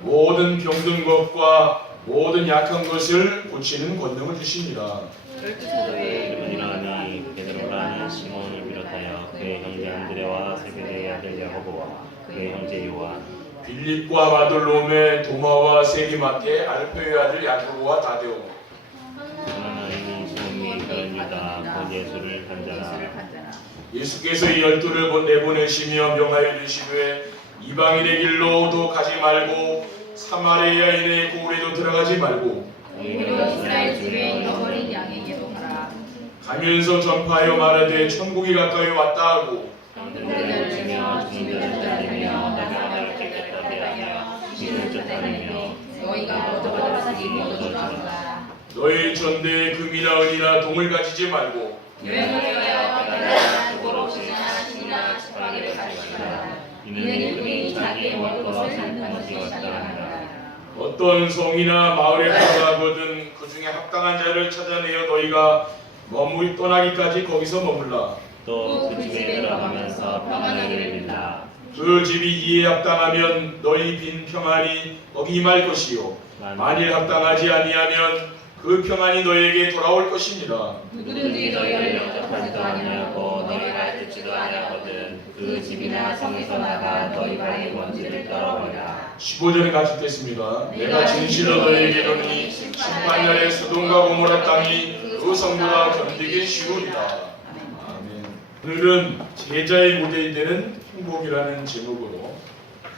모든 병든 것과 모든 약한 것을 고치는 권능을 주십니다. 열두 사도의 이름은 이러하니 베드로라는 시몬을 비롯하여 그의 형제 안드레와 세베대의 아들 야고보와 그의 형제 요한, 빌립과 바돌로메, 도마와 세리마테, 알페의 아들 야고보와 다데오, 하나님이 시몬이 그런 유다 곧 예수를 간자라. 예수께서 이 12를 내보내시며 명하여 주시되 이방인의 길로도 가지 말고 사마리아인의 고을에도 들어가지 말고 오히려 이스라엘 중에 잃어버린 양에게도 가라. 가면서 전파하여 말하되 천국이 가까이 왔다 하고 병들을 주며 죽는 자를 주며 나가를 깨끗하게 하며 신을 쫓아내며 너희가 얻어받았으니 모두 주라. 너희 전대에 금이나 은이나 동을 가지지 말고 여행을 위하여 바다나 두고 없이나 신이나 지팡이를 가지시라. 이는 그들이 자기의 먹을 것을 찾는 것이 왔다 하니라. 어떤 성이나 마을에 들어가거든 그 중에 합당한 자를 찾아내어 너희가 떠나기까지 거기서 머물라. 또 그 집에 들어가면서 평안하기를 빌라. 그 집이 이에 합당하면 너희 빈 평안이 거기 임할 것이요 만일 합당하지 아니하면 그 평안이 너희에게 돌아올 것입니다. 누구든지 너희를 영접하지도 아니하고 너희가 듣지도 아니하거든 그 집이나 성에서 나가 너희 발의 먼지를 떨어버리라. 15절에 같이 읽겠습니다. 내가 진실로 너희에게 이르노니 심판날에 소돔과 고모라 땅이 그 성보다 견디기 쉬우리라. 아멘. 오늘은 제자의 모델이 되는 행복이라는 제목으로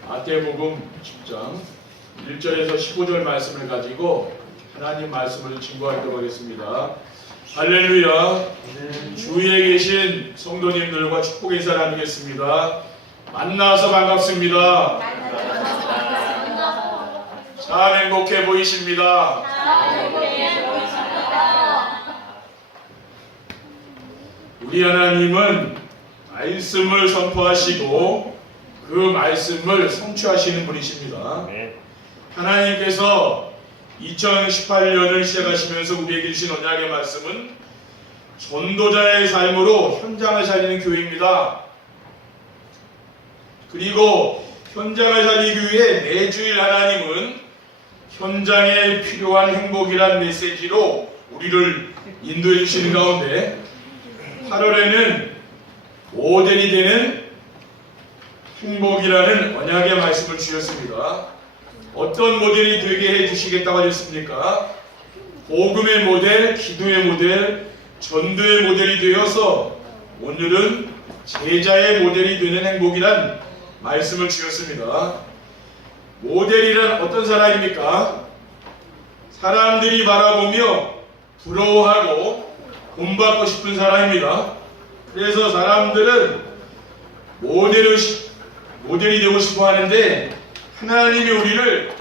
마태복음 10장 1절에서 15절 말씀을 가지고 하나님 말씀을 증거하도록 하겠습니다. 할렐루야. 주위에 계신 성도님들과 축복의 인사 나누겠습니다. 만나서 반갑습니다. 참 행복해 보이십니다. 우리 하나님은 말씀을 선포하시고 그 말씀을 성취하시는 분이십니다. 네. 하나님께서 2018년을 시작하시면서 우리에게 주신 언약의 말씀은 전도자의 삶으로 현장을 살리는 교회입니다. 그리고 현장을 살리기 위해 매주일 하나님은 현장에 필요한 행복이란 메시지로 우리를 인도해 주시는 가운데 8월에는 모델이 되는 행복이라는 언약의 말씀을 주셨습니다. 어떤 모델이 되게 해주시겠다고 하셨습니까? 복음의 모델, 기도의 모델, 전도의 모델이 되어서 오늘은 제자의 모델이 되는 행복이란 말씀을 주셨습니다. 모델이란 어떤 사람입니까? 사람들이 바라보며 부러워하고 본받고 싶은 사람입니다. 그래서 사람들은 모델이 되고 싶어 하는데 하나님이 우리를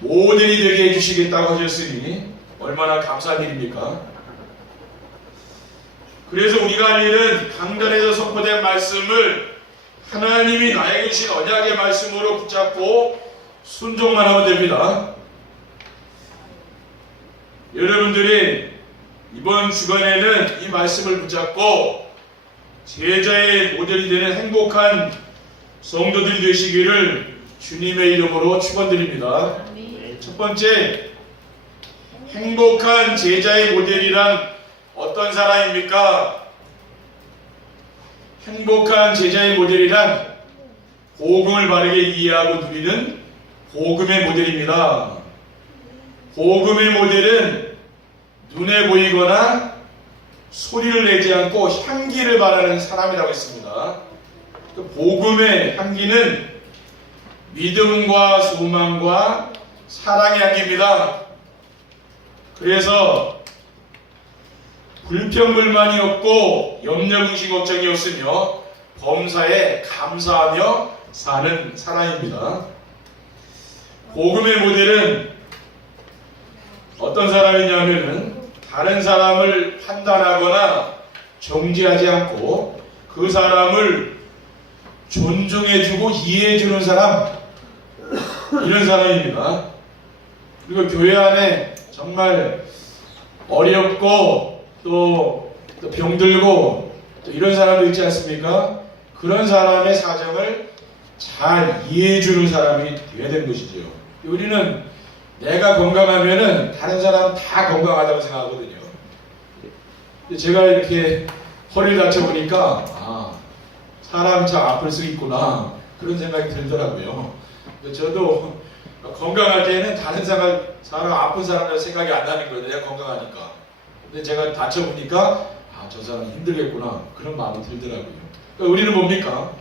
모델이 되게 해주시겠다고 하셨으니 얼마나 감사한 일입니까? 그래서 우리가 할 일은 강단에서 선포된 말씀을 하나님이 나에게 주신 언약의 말씀으로 붙잡고 순종만 하면 됩니다. 여러분들이 이번 주간에는 이 말씀을 붙잡고 제자의 모델이 되는 행복한 성도들이 되시기를 주님의 이름으로 축원드립니다. 첫 번째, 행복한 제자의 모델이란 어떤 사람입니까? 행복한 제자의 모델이란 복음을 바르게 이해하고 누리는 복음의 모델입니다. 복음의 모델은 눈에 보이거나 소리를 내지 않고 향기를 발하는 사람이라고 했습니다. 복음의 향기는 믿음과 소망과 사랑의 향기입니다. 그래서 불평불만이 없고 염려궁시 걱정이 없으며 범사에 감사하며 사는 사람입니다. 복음의 모델은 어떤 사람이냐면 다른 사람을 판단하거나 정죄하지 않고 그 사람을 존중해주고 이해해주는 사람, 이런 사람입니다. 그리고 교회 안에 정말 어렵고 또 병들고 또 이런 사람도 있지 않습니까? 그런 사람의 사정을 잘 이해해주는 사람이 되어야 되는 것이죠. 우리는 내가 건강하면은 다른 사람은 다 건강하다고 생각하거든요. 근데 제가 이렇게 허리를 다쳐보니까 사람 참 아플 수 있구나 그런 생각이 들더라고요. 저도 건강할 때는 다른 사람 아픈 사람들 생각이 안 나는 거예요. 내가 건강하니까. 근데 제가 다쳐보니까 저 사람 힘들겠구나 그런 마음이 들더라고요. 그러니까 우리는 뭡니까?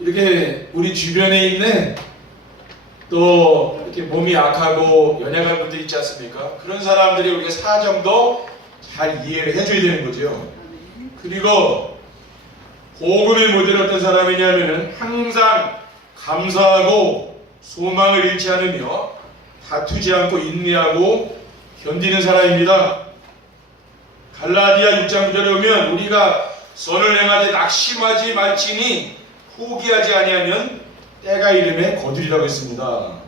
이렇게 우리 주변에 있는 또 이렇게 몸이 약하고 연약한 분들 있지 않습니까? 그런 사람들이 우리가 사정도 잘 이해를 해줘야 되는 거죠. 그리고 복음의 모델은 어떤 사람이냐면은 항상 감사하고 소망을 잃지 않으며 다투지 않고 인내하고 견디는 사람입니다. 갈라디아 6장 9절에 보면 우리가 선을 행하되 낙심하지 말지니 포기하지 아니하면 때가 이름에 거두리라고 했습니다.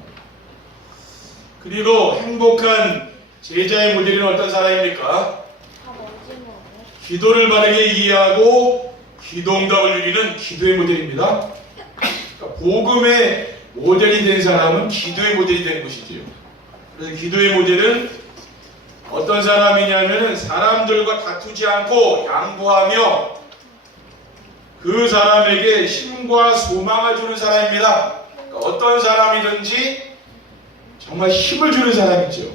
그리고 행복한 제자의 모델은 어떤 사람입니까? 기도를 바르게 이해하고 기도응답을 누리는 기도의 모델입니다. 그러니까 복음의 모델이 된 사람은 기도의 모델이 되는 것이지요. 그래서 기도의 모델은 어떤 사람이냐면 사람들과 다투지 않고 양보하며 그 사람에게 힘과 소망을 주는 사람입니다. 그러니까 어떤 사람이든지 정말 힘을 주는 사람이죠.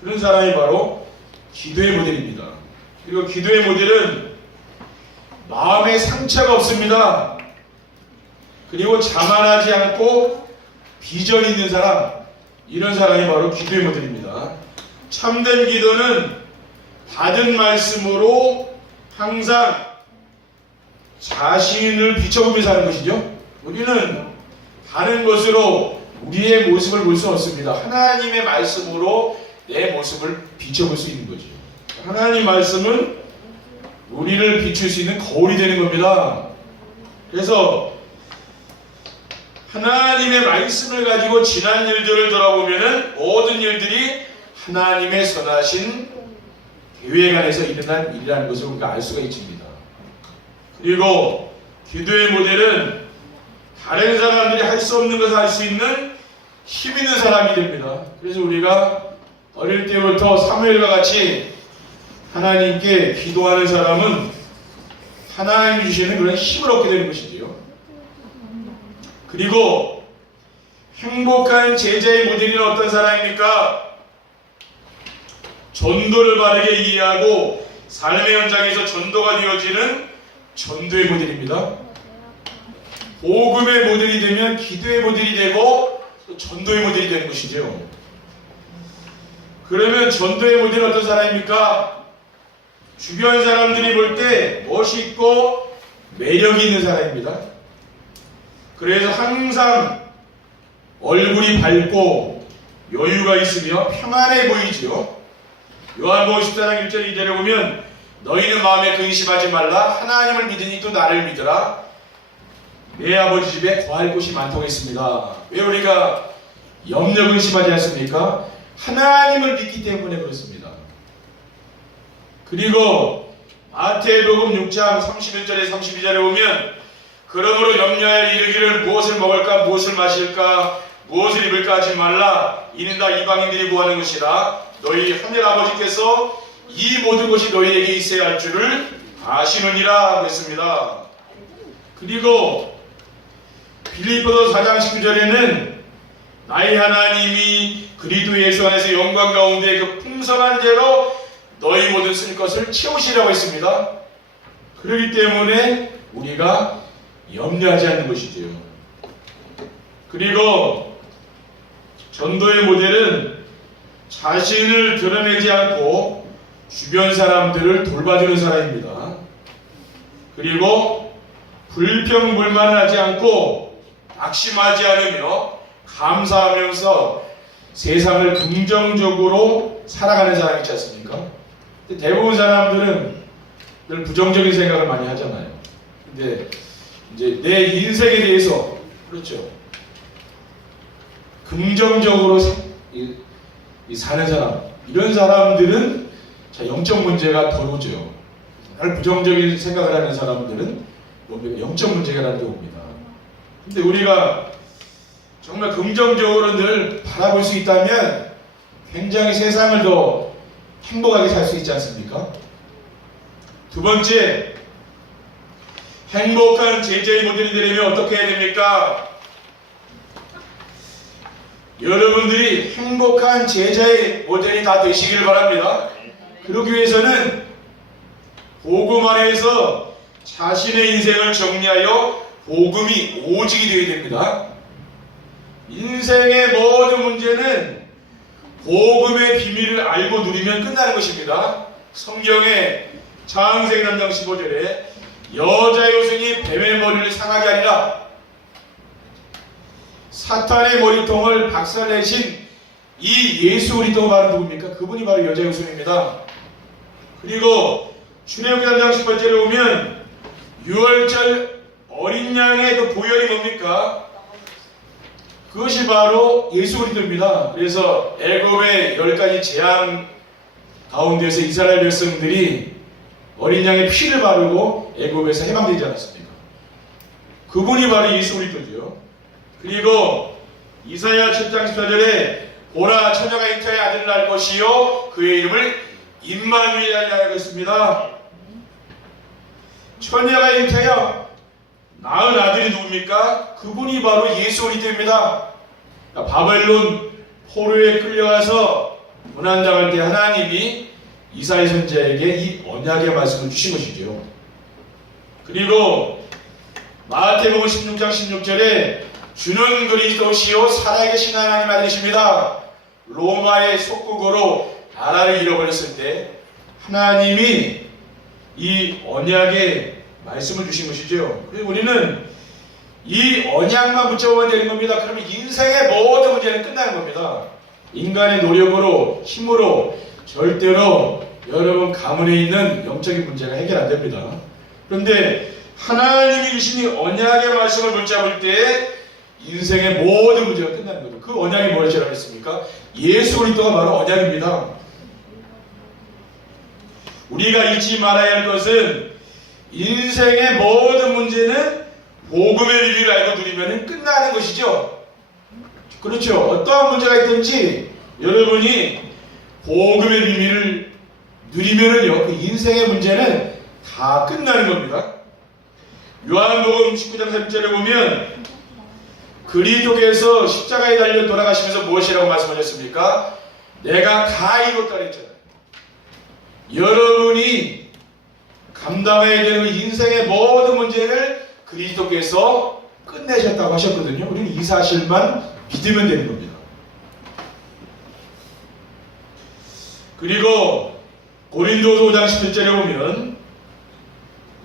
그런 사람이 바로 기도의 모델입니다. 그리고 기도의 모델은 마음에 상처가 없습니다. 그리고 자만하지 않고 비전 있는 사람, 이런 사람이 바로 기도의 모델입니다. 참된 기도는 받은 말씀으로 항상 자신을 비춰보며 사는 것이죠. 우리는 다른 것으로 우리의 모습을 볼 수 없습니다. 하나님의 말씀으로 내 모습을 비춰볼 수 있는 거죠. 하나님 말씀은 우리를 비출 수 있는 거울이 되는 겁니다. 그래서 하나님의 말씀을 가지고 지난 일들을 돌아보면은 모든 일들이 하나님의 선하신 계획 안에서 일어난 일이라는 것을 우리가 알 수가 있습니다. 그리고 기도의 모델은 다른 사람들이 할 수 없는 것을 할 수 있는 힘 있는 사람이 됩니다. 그래서 우리가 어릴 때부터 사무엘과 같이 하나님께 기도하는 사람은 하나님이 주시는 그런 힘을 얻게 되는 것이지요. 그리고 행복한 제자의 모델은 어떤 사람입니까? 전도를 바르게 이해하고 삶의 현장에서 전도가 되어지는 전도의 모델입니다. 복음의 모델이 되면 기도의 모델이 되고 또 전도의 모델이 되는 것이죠. 그러면 전도의 모델은 어떤 사람입니까? 주변 사람들이 볼 때 멋있고 매력이 있는 사람입니다. 그래서 항상 얼굴이 밝고 여유가 있으며 평안해 보이죠. 요한복음 14장 1절 2절에 보면 너희는 마음에 근심하지 말라. 하나님을 믿으니 또 나를 믿으라. 내 아버지 집에 거할 곳이 많다고 했습니다. 왜 우리가 염려 근심하지 않습니까? 하나님을 믿기 때문에 그렇습니다. 그리고 마태복음 6장 31절에 32절에 보면 그러므로 염려하여 이르기를 무엇을 먹을까 무엇을 마실까 무엇을 입을까 하지 말라. 이는 다 이방인들이 구하는 것이라. 너희 하늘 아버지께서 이 모든 것이 너희에게 있어야 할 줄을 아시느니라 하고 했습니다. 그리고 빌립보서 4장 19절에는 나의 하나님이 그리스도 예수 안에서 영광 가운데 그 풍성한 죄로 너희 모든 쓸 것을 채우시라고 했습니다. 그렇기 때문에 우리가 염려하지 않는 것이지요. 그리고 전도의 모델은 자신을 드러내지 않고 주변 사람들을 돌봐주는 사람입니다. 그리고 불평불만하지 않고 낙심하지 않으며 감사하면서 세상을 긍정적으로 살아가는 사람이 있지 않습니까? 대부분 사람들은 늘 부정적인 생각을 많이 하잖아요. 근데 이제 내 인생에 대해서 그렇죠. 긍정적으로 사는 사람, 이런 사람들은 영적 문제가 덜 오죠. 늘 부정적인 생각을 하는 사람들은 영적 문제가 나는 게 옵니다. 근데 우리가 정말 긍정적으로 늘 바라볼 수 있다면 굉장히 세상을 더 행복하게 살 수 있지 않습니까? 두 번째, 행복한 제자의 모델이 되려면 어떻게 해야 됩니까? 여러분들이 행복한 제자의 모델이 다 되시기를 바랍니다. 그러기 위해서는 복음 안에서 자신의 인생을 정리하여 복음이 오직이 되어야 됩니다. 인생의 모든 문제는 복음의 비밀을 알고 누리면 끝나는 것입니다. 성경에 창세기 3장 15절에 여자의 후손이 뱀의 머리를 상하게 하리라. 사탄의 머리통을 박살내신 이 예수 그리스도가 바로 누굽니까? 그분이 바로 여자의 후손입니다. 그리고 출애굽기 3장 18절에 보면 6월절 어린 양의 그 보혈이 뭡니까? 그것이 바로 예수 그리스도입니다. 그래서 애굽의 10가지 재앙 가운데서 이스라엘 백성들이 어린 양의 피를 바르고 애굽에서 해방되지 않았습니까? 그분이 바로 예수 그리스도죠. 그리고 이사야 7장 14절에 보라 처녀가 잉태하여 아들을 낳을 것이요 그의 이름을 임마누엘이라 하였습니다. 처녀가 잉태하여 낳은 아들이 누굽니까? 그분이 바로 예수 그리스도입니다. 바벨론 포로에 끌려가서 고난당할 때 하나님이 이사야 선지자에게 이 언약의 말씀을 주신 것이죠. 그리고 마태복음 16장 16절에 주는 그리스도시요 살아계신 하나님 아들이십니다. 로마의 속국으로 나라를 잃어버렸을 때 하나님이 이 언약의 말씀을 주신 것이죠. 그리고 우리는 이 언약만 붙잡으면 되는 겁니다. 그러면 인생의 모든 문제는 끝나는 겁니다. 인간의 노력으로 힘으로 절대로 여러분 가문에 있는 영적인 문제가 해결 안 됩니다. 그런데 하나님이 주신 이 언약의 말씀을 붙잡을 때 인생의 모든 문제가 끝나는 거죠. 그 언약이 뭐라고 했습니까? 예수 그리스도가 바로 언약입니다. 우리가 잊지 말아야 할 것은 인생의 모든 문제는 복음의 비밀을 알고 누리면 끝나는 것이죠. 그렇죠. 어떠한 문제가 있든지 여러분이 복음의 비밀을 누리면은요, 그 인생의 문제는 다 끝나는 겁니다. 요한복음 19장 3절에 보면 그리스도께서 십자가에 달려 돌아가시면서 무엇이라고 말씀하셨습니까? 내가 다 이뤘다 그랬잖아요. 여러분이 감당해야 되는 인생의 모든 문제를 그리스도께서 끝내셨다고 하셨거든요. 우리는 이 사실만 믿으면 되는 겁니다. 그리고 고린도서 5장 17절에 보면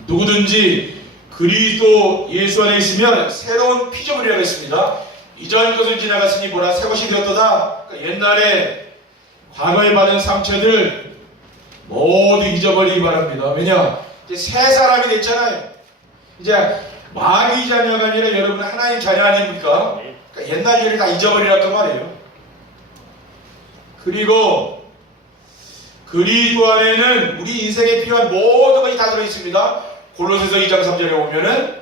누구든지 그리스도 예수 안에 있으면 새로운 피조물이라고 했습니다. 이전 것은 지나갔으니 보라 새 것이 되었도다. 그러니까 옛날에 과거에 받은 상처들 모두 잊어버리기 바랍니다. 왜냐? 이제 새 사람이 됐잖아요. 이제 마귀 자녀가 아니라 여러분 하나님 자녀 아닙니까? 그러니까 옛날 일을 다 잊어버리라고 말이에요. 그리고 그리스도 안에는 우리 인생에 필요한 모든 것이 다 들어있습니다. 골로새서 2장 3절에 보면은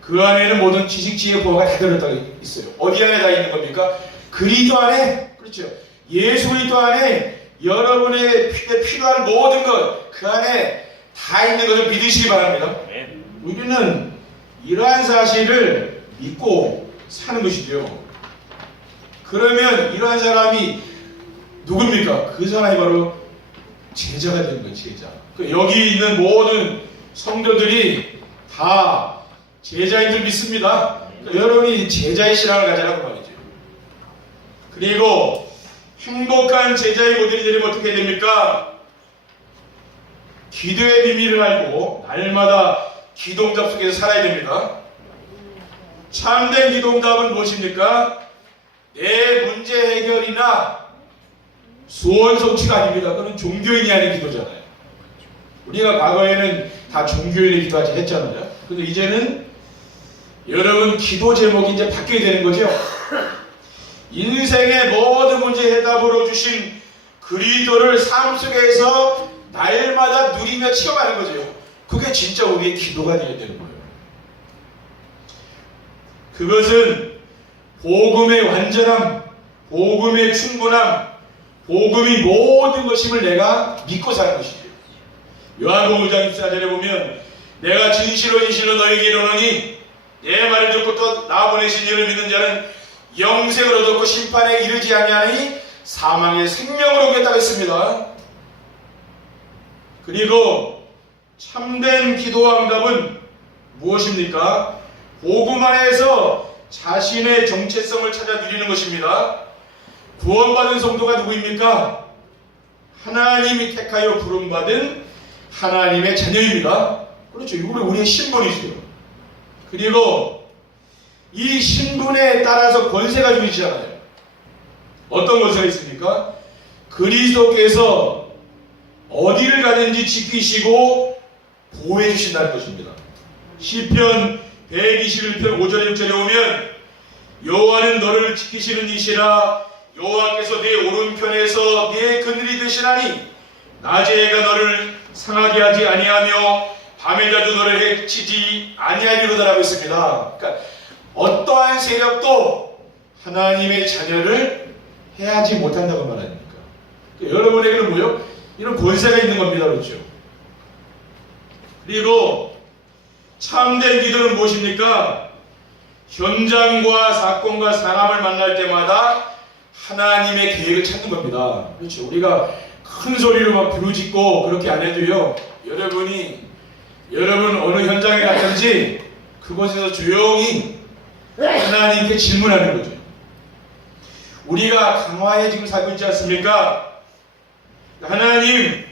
그 안에는 모든 지식, 지혜, 보화가 다 들어있다고 있어요. 어디 안에 다 있는 겁니까? 그리스도 안에, 그렇죠. 예수 그리스도 안에 여러분의 필요한 모든 것, 그 안에 다 있는 것을 믿으시기 바랍니다. 우리는 이러한 사실을 믿고 사는 것이죠. 그러면 이러한 사람이 누굽니까? 그 사람이 바로 제자가 되는 거예요. 제자. 여기 있는 모든 성도들이 다 제자인 줄 믿습니다. 여러분이 제자의 신앙을 가지라고 말이죠. 그리고 행복한 제자의 모델이 되려면 어떻게 됩니까? 기도의 비밀을 알고 날마다 기도응답 속에서 살아야 됩니다. 참된 기도응답은 무엇입니까? 내 문제 해결이나 소원 성취가 아닙니다. 그건 종교인이 하는 기도잖아요. 우리가 과거에는 다 종교인의 기도까지 했잖아요. 근데 이제는 여러분 기도 제목이 이제 바뀌어야 되는 거죠. 인생의 모든 문제 해답으로 주신 그리스도를 삶 속에서 날마다 누리며 체험하는 거죠. 그게 진짜 우리의 기도가 되어야 되는 거예요. 그것은 복음의 완전함, 복음의 충분함, 복음이 모든 것임을 내가 믿고 사는 것이죠. 요한복음 5장 14절에 보면 내가 진실로 너에게 이르노니 내 말을 듣고 또 나 보내신 이를 믿는 자는 영생을 얻었고 심판에 이르지 아니하니 사망의 생명을 얻겠다고 했습니다. 그리고 참된 기도와 응답은 무엇입니까? 복음 안에서 자신의 정체성을 찾아 누리는 것입니다. 구원받은 성도가 누구입니까? 하나님이 택하여 부름받은 하나님의 자녀입니다. 그렇죠. 이거 우리의 신분이죠. 그리고 이 신분에 따라서 권세가 주어지잖아요. 어떤 권세가 있습니까? 그리스도께서 어디를 가든지 지키시고 보호해 주신다는 것입니다. 시편 121편 5절에 6절에 오면 여호와는 너를 지키시는 이시라 여호와께서 내 오른편에서 내 그늘이 되시나니 낮에 해가 너를 상하게 하지 아니하며 밤에 자도 너를 해치지 아니하리로다라고 했습니다. 그러니까 어떠한 세력도 하나님의 자녀를 해하지 못한다고 말합니까? 그러니까 여러분에게는 뭐요? 이런 권세가 있는 겁니다. 그렇죠? 그리고 참된 기도는 무엇입니까? 현장과 사건과 사람을 만날 때마다 하나님의 계획을 찾는 겁니다. 그렇죠? 우리가 큰 소리로 막 부르짖고 그렇게 안 해도요. 여러분 어느 현장에 갔든지 그곳에서 조용히 하나님께 질문하는 거죠. 우리가 강화에 지금 살고 있지 않습니까? 하나님,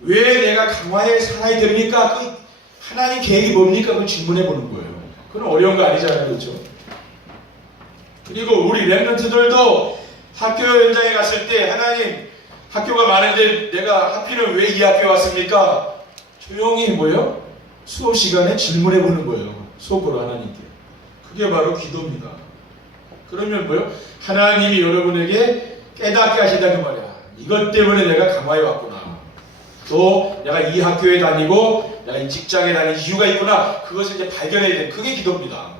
왜 내가 강화에 살아야 됩니까? 그 하나님 계획이 뭡니까? 그걸 질문해 보는 거예요. 그건 어려운 거 아니잖아요. 그렇죠? 그리고 우리 랩런트들도 학교 현장에 갔을 때 하나님, 학교가 많은데 내가 하필은 왜 이 학교에 왔습니까? 조용히 뭐요? 수업 시간에 질문해 보는 거예요. 수업으로 하나님께. 그게 바로 기도입니다. 그러면 뭐요? 하나님이 여러분에게 깨닫게 하신다 그 말이야. 이것 때문에 내가 강화에 왔구나. 또 내가 이 학교에 다니고 내가 이 직장에 다니는 이유가 있구나. 그것을 이제 발견해야 돼. 그게 기도입니다.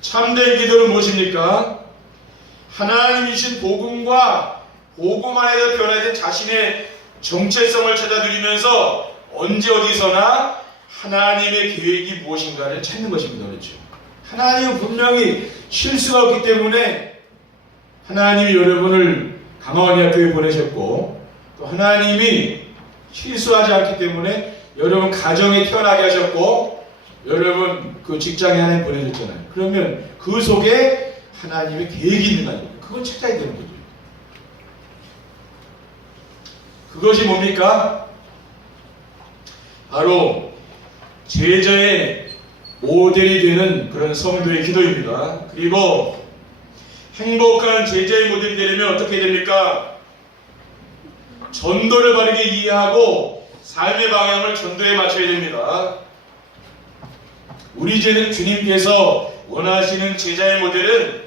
참된 기도는 무엇입니까? 하나님이신 복음과 복음 안에서 변화된 자신의 정체성을 찾아 누리면서 언제 어디서나 하나님의 계획이 무엇인가를 찾는 것입니다. 그렇죠? 하나님은 분명히 실수가 없기 때문에 하나님이 여러분을 강화원대학교에 보내셨고 또 하나님이 실수하지 않기 때문에 여러분 가정에 태어나게 하셨고 여러분 그 직장에 하나님 보내셨잖아요. 그러면 그 속에 하나님의 계획이 있는 거 아닙니까? 그걸 찾아야 되는 거죠. 그것이 뭡니까? 바로 제자의 모델이 되는 그런 성도의 기도입니다. 그리고 행복한 제자의 모델이 되려면 어떻게 됩니까? 전도를 바르게 이해하고 삶의 방향을 전도에 맞춰야 됩니다. 우리 주님께서 원하시는 제자의 모델은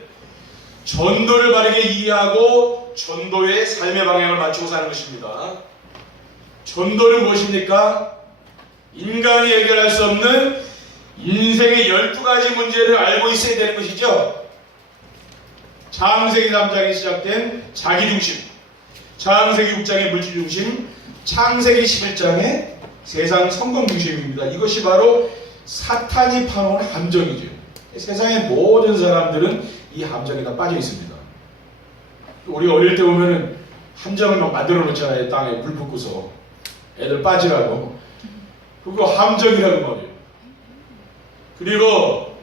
전도를 바르게 이해하고 전도의 삶의 방향을 맞추고 사는 것입니다. 전도는 무엇입니까? 인간이 해결할 수 없는 인생의 12가지 문제를 알고 있어야 되는 것이죠. 창세기 3장에 시작된 자기중심, 창세기 6장의 물질중심, 창세기 11장의 세상 성공중심입니다. 이것이 바로 사탄이 파놓은 함정이죠. 세상의 모든 사람들은 이 함정에 다 빠져 있습니다. 우리 어릴 때 보면은 함정을 막 만들어 놓잖아요. 땅에 물 붓고서 애들 빠지라고. 그거 함정이라고 말이에요. 그리고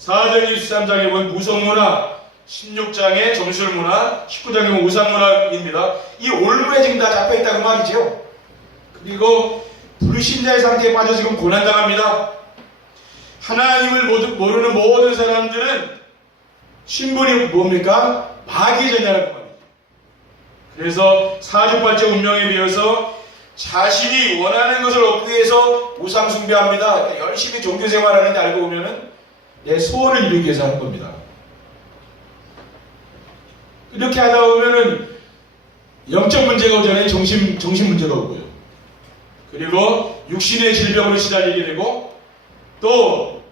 4장 23장에 보면 무속문화, 16장에 점술문화, 19장에 보면 우상문화입니다. 이 올무에 지금 다 잡혀있다고 말이죠. 그리고 불신자의 상태에 빠져 지금 고난당합니다. 하나님을 모르는 모든 사람들은 신분이 뭡니까? 마귀전이라고 말이죠. 그래서 사주팔자 운명에 비해서 자신이 원하는 것을 얻기 위해서 우상 숭배합니다. 열심히 종교 생활하는데 알고 보면은 내 소원을 이루기 위해서 하는 겁니다. 이렇게 하다 보면은 영적 문제가 오잖아요. 정신 문제가 오고요. 그리고 육신의 질병으로 시달리게 되고 또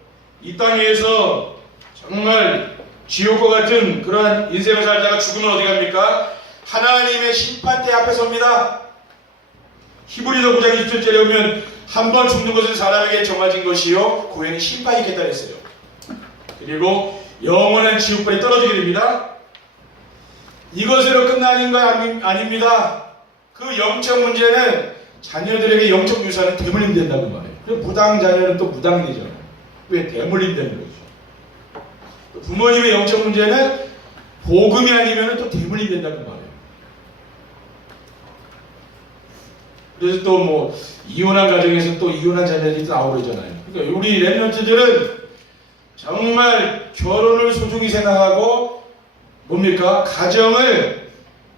이 땅에서 정말 지옥과 같은 그러한 인생을 살다가 죽으면 어디 갑니까? 하나님의 심판대 앞에 섭니다. 히브리서 9장 20절에 보면 한 번 죽는 것은 사람에게 정해진 것이요 그 후에는 심판이 있겠다 했어요. 그리고 영원한 지옥불에 떨어지게 됩니다. 이것으로 끝나는 거 아닙니다. 그 영적 문제는 자녀들에게 영적 유산은 대물림 된다고 말해요. 무당 자녀는 또 무당이 되잖아요. 왜? 대물림 되는 거죠. 부모님의 영적 문제는 복음이 아니면 또 대물림 된다고 말해요. 그래서 또 뭐 이혼한 가정에서 또 이혼한 자녀들이 또 나오고 그러잖아요. 그러니까 우리 랩런트들은 정말 결혼을 소중히 생각하고 뭡니까? 가정을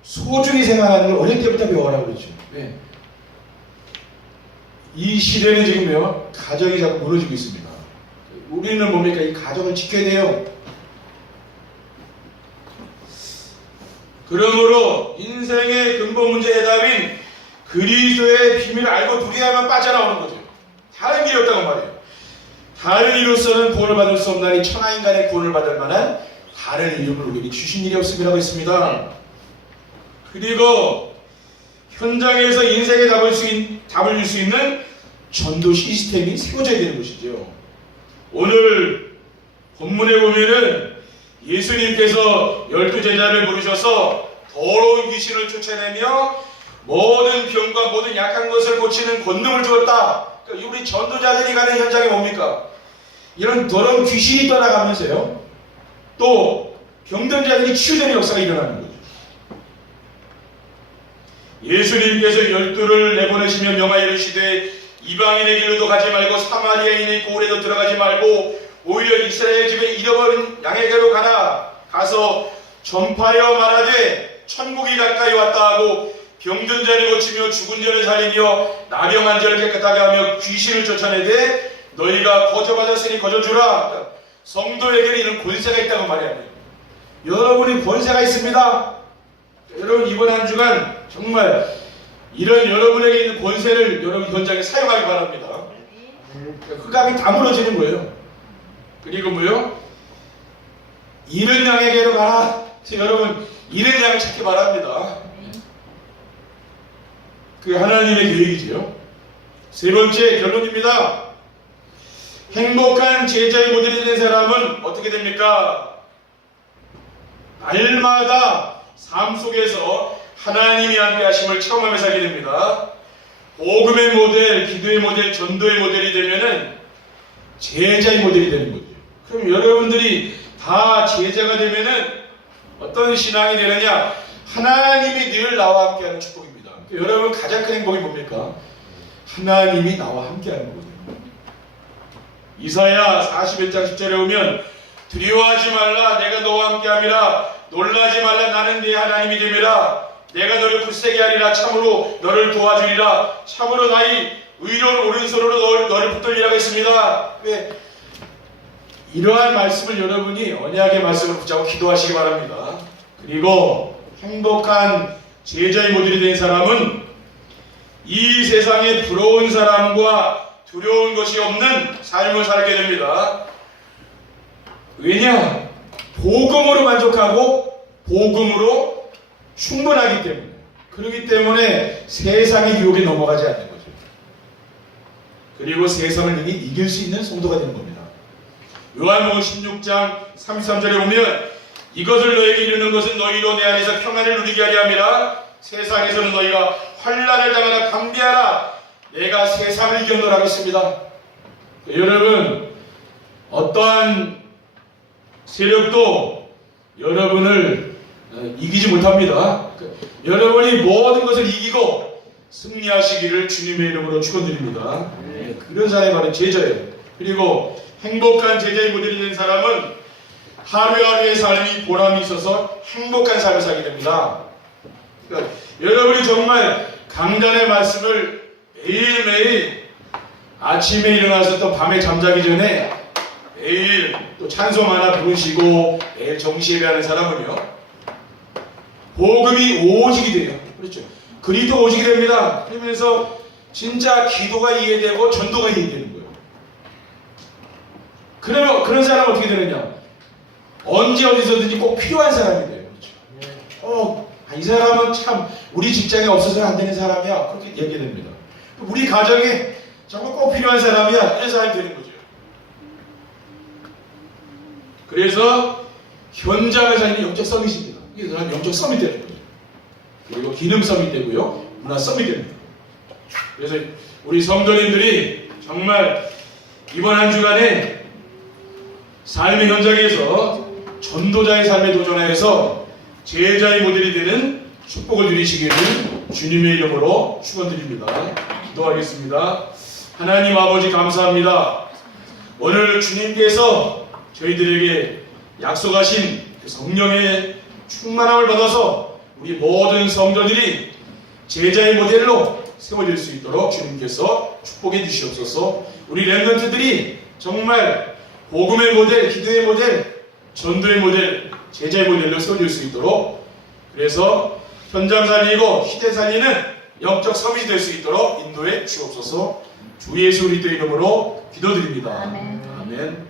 소중히 생각하는 걸 어릴 때부터 배워라고 그러죠. 네. 이 시대는 지금요 가정이 자꾸 무너지고 있습니다. 우리는 뭡니까? 이 가정을 지켜야 돼요. 그러므로 인생의 근본 문제 해답인 그리스도의 비밀을 알고 누려야만 빠져나오는 거죠. 다른 길이 없다고 말이에요. 다른 이로서는 구원을 받을 수 없나니 천하인간의 구원을 받을 만한 다른 이름을 우리에게 주신 일이 없음이라고 했습니다. 그리고 현장에서 인생에 답을 줄 수 있는 전도 시스템이 세워져야 되는 것이죠. 오늘 본문에 보면은 예수님께서 12제자를 부르셔서 더러운 귀신을 쫓아내며 모든 병과 모든 약한 것을 고치는 권능을 주었다. 그러니까 우리 전도자들이 가는 현장이 뭡니까? 이런 더러운 귀신이 떠나가면서요. 또 병든 자들이 치유되는 역사가 일어나는 거죠. 예수님께서 12를 내보내시며 명하여 이르시되 이방인의 길로도 가지 말고 사마리아인의 고을에도 들어가지 말고 오히려 이스라엘 집에 잃어버린 양에게로 가라. 가서 전파하여 말하되 천국이 가까이 왔다 하고 병든 자를 고치며 죽은 자를 살리며 나병한 자를 깨끗하게 하며 귀신을 쫓아내되 너희가 거저받았으니 거저주라. 그러니까 성도에게는 이런 권세가 있다고 말해야 돼요. 여러분이 권세가 있습니다. 여러분 이번 한 주간 정말 이런 여러분에게 있는 권세를 여러분 현장에 사용하기 바랍니다. 흑암이 다 무너지는 거예요. 그리고 뭐요? 잃은 양에게로 가라. 여러분 잃은 양을 찾기 바랍니다. 그게 하나님의 계획이지요. 세 번째 결론입니다. 행복한 제자의 모델이 된 사람은 어떻게 됩니까? 날마다 삶 속에서 하나님이 함께 하심을 체험하며 살게 됩니다. 복음의 모델, 기도의 모델, 전도의 모델이 되면은 제자의 모델이 되는 거죠. 그럼 여러분들이 다 제자가 되면은 어떤 신앙이 되느냐? 하나님이 늘 나와 함께하는 축복입니다. 여러분 가장 큰 행복이 뭡니까? 하나님이 나와 함께하는 거예요. 이사야 41장 10절에 오면 두려워하지 말라 내가 너와 함께함이라 놀라지 말라 나는 네 하나님이 됨이라 내가 너를 굳세게 하리라 참으로 너를 도와주리라 참으로 나의 의로운 오른손으로 너를 붙들리라고 했습니다. 왜? 이러한 말씀을 여러분이 언약의 말씀을 붙잡고 기도하시기 바랍니다. 그리고 행복한 제자의 모델이 된 사람은 이 세상에 부러운 사람과 두려운 것이 없는 삶을 살게 됩니다. 왜냐? 복음으로 만족하고 복음으로 충분하기 때문에. 그렇기 때문에 세상의 유혹에 넘어가지 않는 거죠. 그리고 세상을 이미 이길 수 있는 성도가 되는 겁니다. 요한복음 16장 33절에 보면 이것을 너에게 이르는 것은 너희로 내 안에서 평안을 누리게 하려 함이라 세상에서는 너희가 환난을 당하나 담대하라 내가 세상을 이겼노라 했습니다. 여러분 어떠한 세력도 여러분을 이기지 못합니다. 여러분이 모든 것을 이기고 승리하시기를 주님의 이름으로 축원드립니다. 그런 사람이 바로 제자예요. 그리고 행복한 제자의 모델이 된 사람은 하루하루의 삶이 보람이 있어서 행복한 삶을 살게 됩니다. 그러니까 여러분이 정말 강단의 말씀을 매일매일 아침에 일어나서 또 밤에 잠자기 전에 매일 또 찬송 하나 부르시고 매일 정시예배하는 사람은요 복음이 오직이 돼요. 그렇죠? 그리도 오직이 됩니다. 그러면서 진짜 기도가 이해되고 전도가 이해되는 거예요. 그러면 그런 사람은 어떻게 되느냐? 언제 어디서든지 꼭 필요한 사람이 돼요. 그렇죠? 이 사람은 참 우리 직장에 없어서는 안 되는 사람이야. 그렇게 얘기됩니다. 우리 가정에 정말 꼭 필요한 사람이야. 이런 사람이 되는 거죠. 그래서 현장을 살리는 영적 서밋입니다. 이 사람 영적 서밋 되는 거죠. 그리고 기능 서밋 되고요. 문화 서밋 됩니다. 그래서 우리 성도님들이 정말 이번 한 주간에 삶의 현장에서 전도자의 삶에 도전하여서 제자의 모델이 되는 축복을 누리시기를 주님의 이름으로 축원드립니다. 기도하겠습니다. 하나님 아버지 감사합니다. 오늘 주님께서 저희들에게 약속하신 그 성령의 충만함을 받아서 우리 모든 성도들이 제자의 모델로 세워질 수 있도록 주님께서 축복해 주시옵소서. 우리 렘넌트들이 정말 복음의 모델, 기도의 모델, 전도의 모델, 제자의 모델로 세워질 수 있도록, 그래서 현장 살리고 시대 살리는 영적 서밋이 될 수 있도록 인도해 주옵소서. 주 예수 그리스도 이름으로 기도드립니다. 아멘. 아멘.